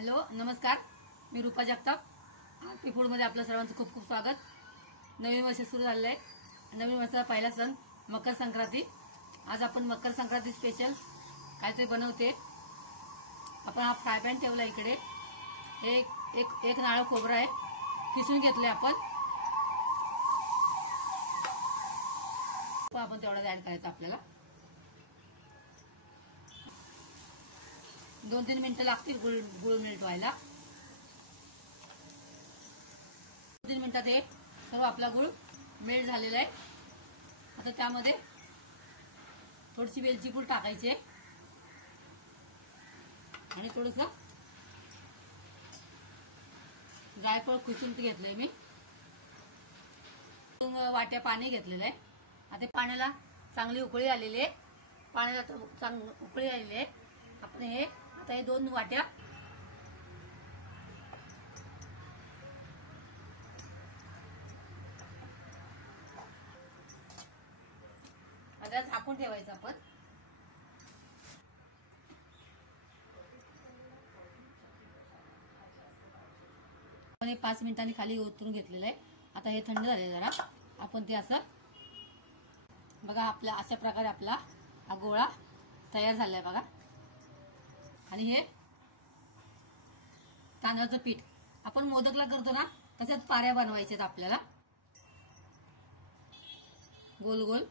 Hello नमस्कार, मी रूपा जगताप. आरती फूडमध्ये आपलं सर्वांचं खूप खूप स्वागत. नवीन वर्ष सुरू झालेलं आहे. नवीन वर्षाचा पहिला सण मकर संक्रांती. आज आपण मकर संक्रांती स्पेशल काहीतरी बनवते. आपण हा फ्राय पॅन ठेवला इकडे. एक एक एक नारळ खोबरं आहे, किसून घेतले आपण तेवढं ऍड करायचं आपल्याला. 2-3 मिनिटं लागतील गुळ मेल्ट व्हायला. 2-3 मिनिटात हे सर्व आपला गुळ मेल्ट झालेला आहे. आता त्यामध्ये थोडीशी वेलची पूड टाकायची आणि थोडंसं जायफळ कुसून घेतलंय मी. 2 वाट्या पाणी घेतलेलं आहे. आता पाण्याला चांगली उकळी आलेली आहे. पाण्याला चांगली उकळी आलेली आहे. आपण हे आता हे 2 वाट्या आता झाकून ठेवायचं आपण. आपण 5 मिनिटांनी खाली ओतून घेतलेलं आहे. आता हे थंड झाले जरा. आपण ते असं बघा, आपल्या अशा प्रकारे आपला हा गोळा तयार झालाय बघा. आणि हे तांदळाचं पीठ आपण मोदकला करतो ना, तशाच पाऱ्या बनवायच्यात आपल्याला. गोल गोल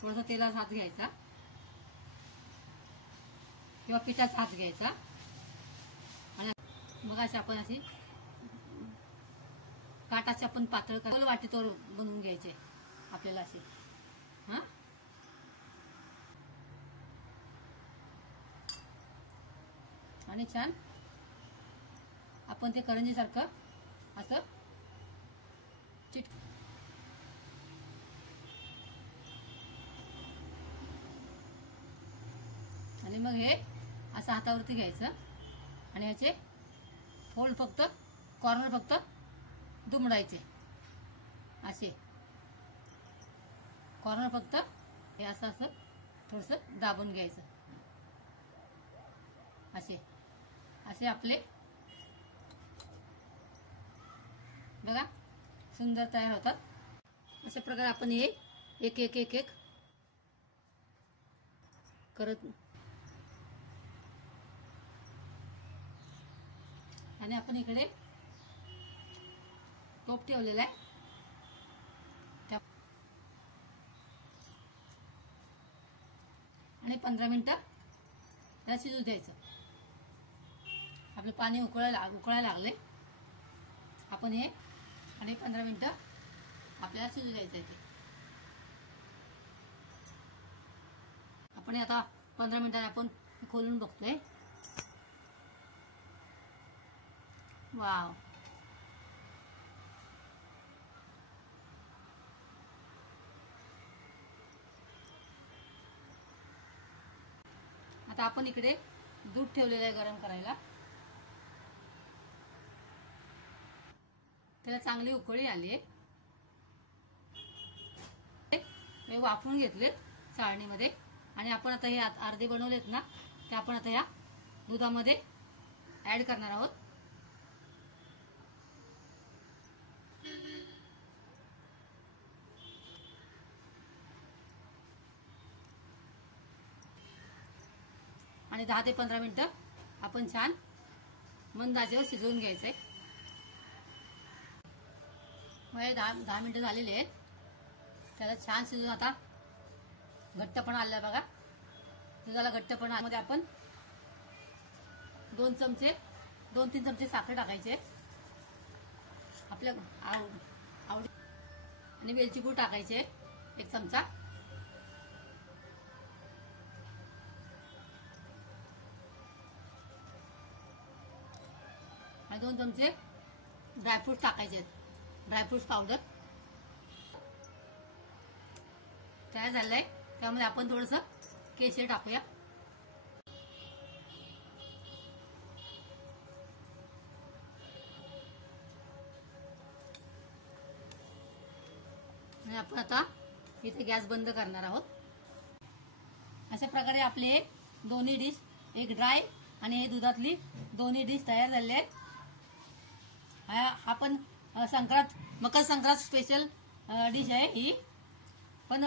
थोडासा तेलाचा हात घ्यायचा किंवा पिठाचा हात घ्यायचा आणि बघा अशी आपण अशी काटाची आपण पातळ गोल वाटी तोर बनवून घ्यायचे आपल्याला अशी. हा आणि छान आपण ते करंजी सारखं असं चिट आणि मग हे असं हातावरती घ्यायचं आणि याचे फोल्ड फक्त कॉर्नर फक्त दुमडायचे. असे कॉर्नर फक्त हे असं असं थोडंसं दाबून घ्यायचं. असे असे आपले बघा सुंदर तयार होतात. अशा प्रकारे आपण हे एक एक एक एक करत आणि आपण इकडे टोप ठेवलेला आहे. आणि 15 मिनिटं त्याला शिजू द्यायचं. आपलं पाणी उकळायला लागले. आपण हे आणि 15 मिनिटं आपल्याला शिजू द्यायचं आहे. आपण आता 15 मिनिटांनी आपण खोलून बघतोय. वाव, आता आपण इकडे दूध ठेवलेलं आहे गरम करायला. त्याला चांगली उकळी आली आहे. मी वाफवून घेतले चाळणीमध्ये आणि आपण आता हे अर्धे बनवलेत ना, ते आपण आता या दुधामध्ये ऍड करणार आहोत. आणि 10 ते 15 मिनिटं आपण छान मंद आचेवर शिजवून घ्यायचंय. मग 10 मिनिटं झालेली आहेत. त्याला छान शिजून आता घट्टपणा आलाय बघा. दुधाला घट्टपणा मध्ये आपण 2-3 चमचे साखर टाकायचे आपल्या आवडी आणि वेलची पूड टाकायचे 1 चमचा. आणि 2 चमचे ड्रायफ्रूट टाकायचे. ड्रायफ्रूट पावडर तयार झालंय. त्यामध्ये आपण थोडंसं केशर टाकूया. आणि आपण आता इथे गॅस बंद करणार आहोत. अशा प्रकारे आपले दोन्ही डिश एक ड्राय आणि हे दुधातली दोन्ही डिश तयार झालेले आहेत. हा पण मकर संक्रांत स्पेशल डिश आहे ही. पण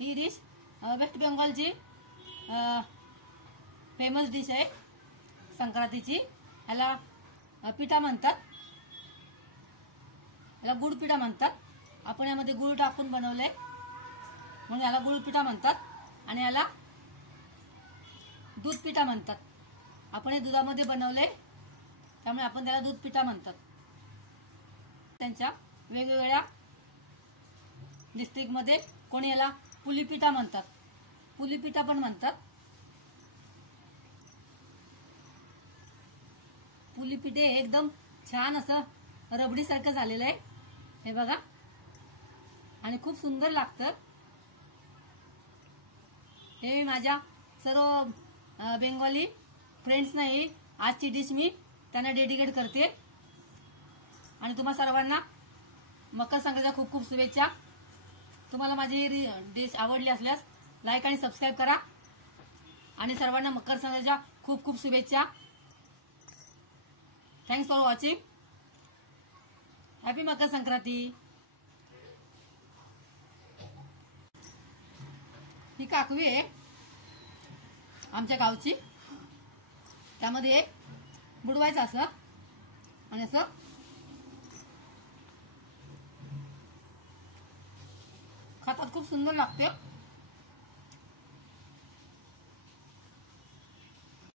ही डिश वेस्ट बेंगॉलची फेमस डिश आहे संक्रांतीची. ह्याला पिठा म्हणतात, याला गुळ पिठा म्हणतात. आपण यामध्ये गुळ टाकून बनवलंय म्हणून याला गुळ पिठा म्हणतात. आणि याला दूध पिठा म्हणतात. आपण हे दुधामध्ये बनवले त्यामुळे आपण त्याला दूध पिठा म्हणतात. त्यांच्या वेगवेगळ्या डिस्ट्रिक्टमध्ये कोणी याला पुली पिठा म्हणतात, पुली पिठा पण म्हणतात. पुली पिठे एकदम छान असं रबडी सारखं झालेलं आहे हे बघा, आणि खूप सुंदर लागतं. हे माझ्या सर्व बेंगॉली फ्रेंड्सना ही आजची डिश मी त्यांना डेडिकेट करते. आणि तुम्हा सर्वांना मकर संक्रांतीच्या खूप खूप शुभेच्छा. तुम्हाला माझी ही डिश आवडली असल्यास लाईक आणि सबस्क्राईब करा. आणि सर्वांना मकर संक्रांतीच्या खूप खूप शुभेच्छा. Thanks for watching. Happy Makar Sankranti. ही काकवी आहे आमच्या गावची. त्यामध्ये बुडवायचं असं आणि असं खातात, खूप सुंदर लागते.